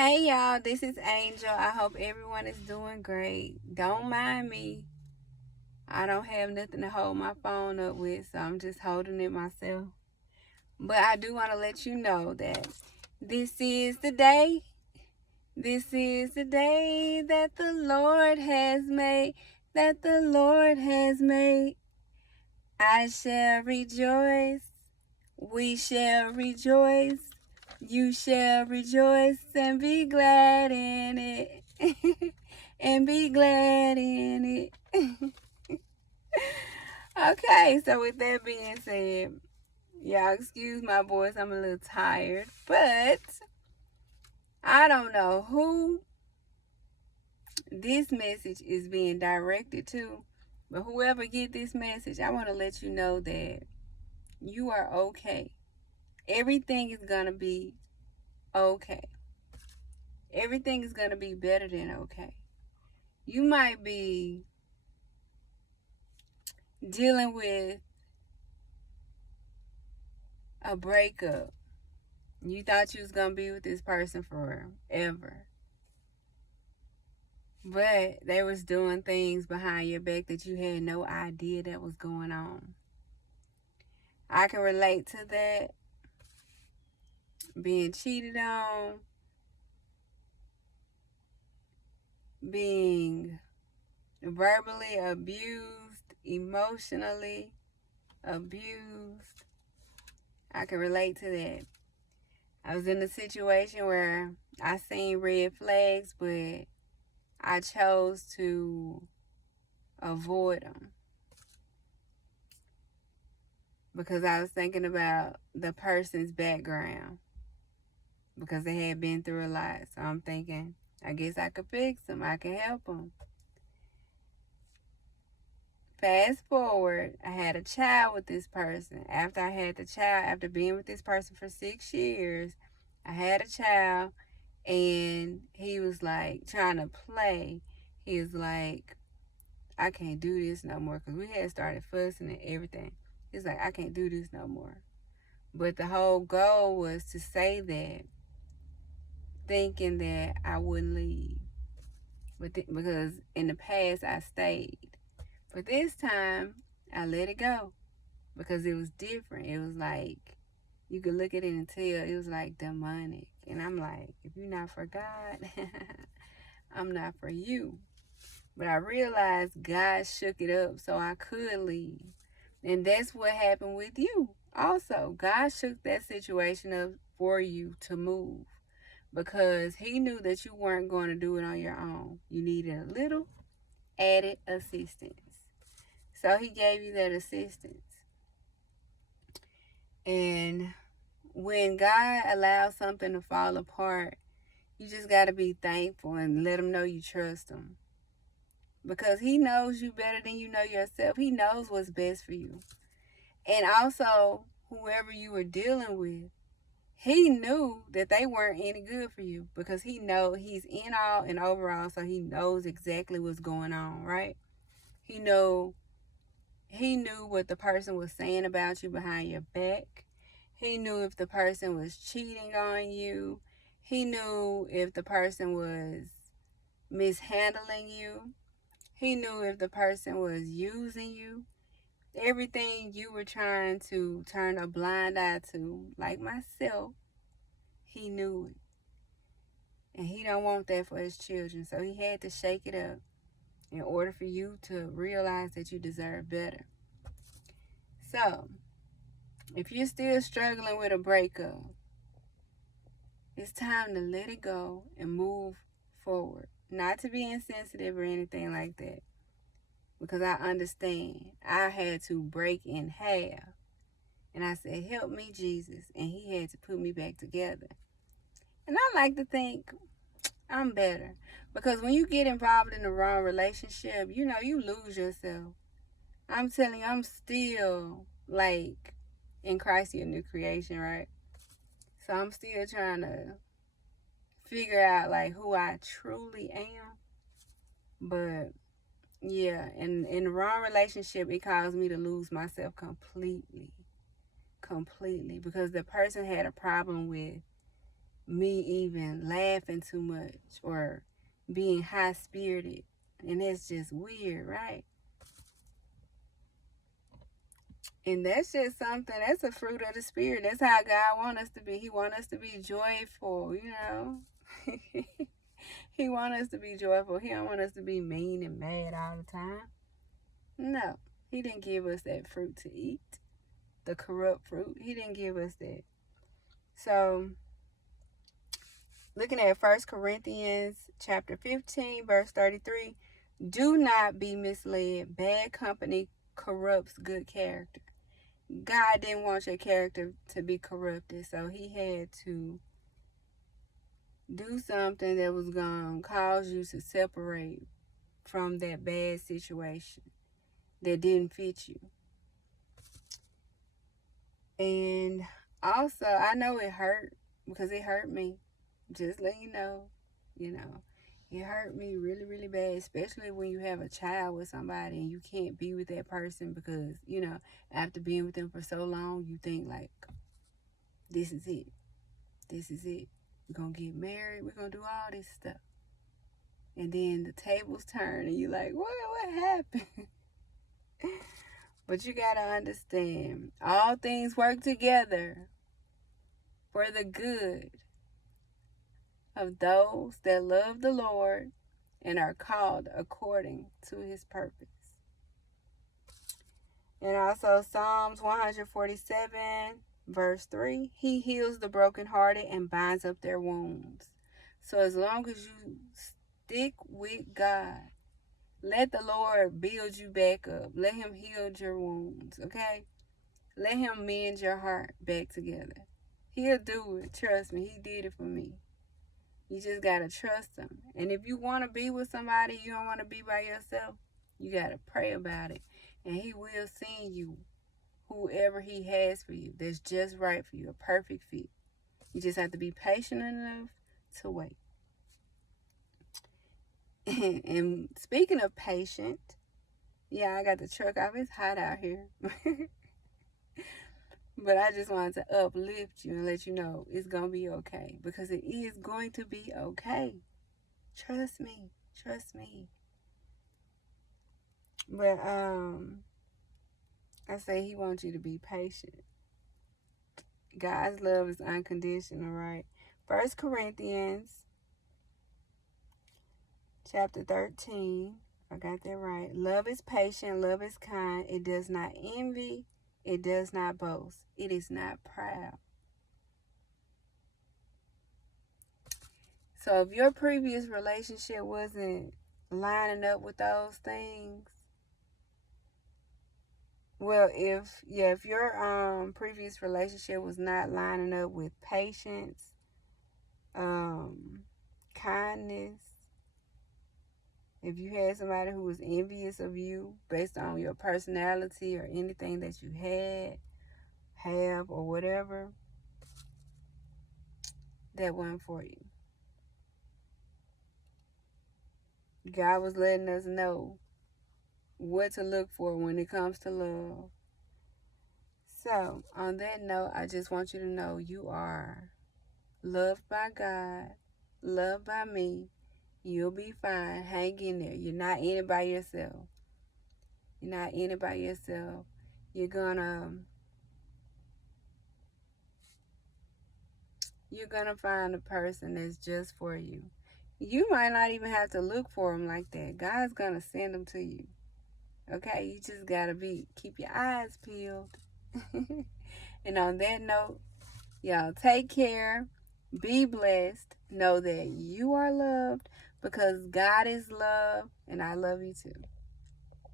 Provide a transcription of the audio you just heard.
Hey y'all, this is Angel. I hope everyone is doing great. Don't mind me. I don't have nothing to hold my phone up with, so I'm just holding it myself. But I do want to let you know that this is the day. This is the day that the Lord has made. That the Lord has made. I shall rejoice. We shall rejoice. You shall rejoice and be glad in it. And be glad in it. Okay, so with that being said, y'all excuse my voice, I'm a little tired, but I don't know who this message is being directed to, but whoever get this message, I want to let you know that you are okay. Everything is gonna be okay. Everything is gonna be better than okay. You might be dealing with a breakup. You thought you was gonna be with this person forever. But they was doing things behind your back that you had no idea that was going on. I can relate to that. Being cheated on, being verbally abused, emotionally abused. I can relate to that. I was in a situation where I seen red flags, but I chose to avoid them because I was thinking about the person's background because they had been through a lot. So I'm thinking, I guess I could fix them. I could help them. Fast forward, I had a child with this person. After I had the child, after being with this person for 6 years, I had a child, and he was like trying to play. He was like, I can't do this no more because we had started fussing and everything. He's like, I can't do this no more. But the whole goal was to say that, thinking that I wouldn't leave. Because in the past I stayed. But this time I let it go because it was different. It was like, you could look at it and tell it was like demonic. And I'm like, if you're not for God, I'm not for you. But I realized God shook it up so I could leave. And that's what happened with you. Also, God shook that situation up for you to move because He knew that you weren't going to do it on your own. You needed a little added assistance. So He gave you that assistance. And when God allows something to fall apart, you just got to be thankful and let Him know you trust Him. Because He knows you better than you know yourself. He knows what's best for you. And also, whoever you were dealing with, He knew that they weren't any good for you because He's in all and overall, so He knows exactly what's going on, right? He knew what the person was saying about you behind your back. He knew if the person was cheating on you. He knew if the person was mishandling you. He knew if the person was using you. Everything you were trying to turn a blind eye to, like myself, He knew it. And He don't want that for His children. So He had to shake it up in order for you to realize that you deserve better. So, if you're still struggling with a breakup, it's time to let it go and move forward. Not to be insensitive or anything like that. Because I understand. I had to break in half. And I said, help me, Jesus. And He had to put me back together. And I like to think I'm better. Because when you get involved in the wrong relationship, you lose yourself. I'm telling you, I'm still like in Christ, you're a new creation, right? So I'm still trying to figure out like who I truly am. But yeah, in the wrong relationship, it caused me to lose myself completely. Completely. Because the person had a problem with me even laughing too much or being high spirited. And that's just weird, right? And that's just something, that's a fruit of the spirit. That's how God wants us to be. He wants us to be joyful, you know. He wants us to be joyful. He don't want us to be mean and mad all the time. No, he didn't give us that fruit to eat, the corrupt fruit. He didn't give us that. So, looking at 1 Corinthians chapter 15, verse 33, do not be misled. Bad company corrupts good character. God didn't want your character to be corrupted, so he had to do something that was going to cause you to separate from that bad situation that didn't fit you. And also, I know it hurt because it hurt me. Just let you know, it hurt me really, really bad, especially when you have a child with somebody and you can't be with that person because, after being with them for so long, you think like, this is it. This is it. We're going to get married. We're going to do all this stuff. And then the tables turn and you're like, what happened? But you got to understand, all things work together for the good of those that love the Lord and are called according to his purpose. And also Psalms 147, verse 3, he heals the brokenhearted and binds up their wounds. So as long as you stick with God, let the Lord build you back up. Let him heal your wounds, okay? Let him mend your heart back together. He'll do it. Trust me, he did it for me. You just got to trust him. And if you want to be with somebody, you don't want to be by yourself, you got to pray about it. And he will send you whoever he has for you that's just right for you, a perfect fit. You just have to be patient enough to wait. And speaking of patient, yeah, I got the truck off. It's hot out here. But I just wanted to uplift you and let you know it's going to be okay. Because it is going to be okay. Trust me. Trust me. But I say he wants you to be patient. God's love is unconditional, right? 1 Corinthians chapter 13. I got that right. Love is patient. Love is kind. It does not envy. It does not boast. It is not proud. So if your previous relationship wasn't lining up with those things, well, if your previous relationship was not lining up with patience, kindness, if you had somebody who was envious of you based on your personality or anything that you have, or whatever, that wasn't for you. God was letting us know what to look for when it comes to love. So, on that note, I just want you to know you are loved by God, loved by me. You'll be fine. Hang in there. You're not in it by yourself. You're not in it by yourself. You're gonna find a person that's just for you. You might not even have to look for them like that. God's gonna send them to you. Okay? You just gotta keep your eyes peeled. And on that note, y'all take care. Be blessed. Know that you are loved because God is love, and I love you too.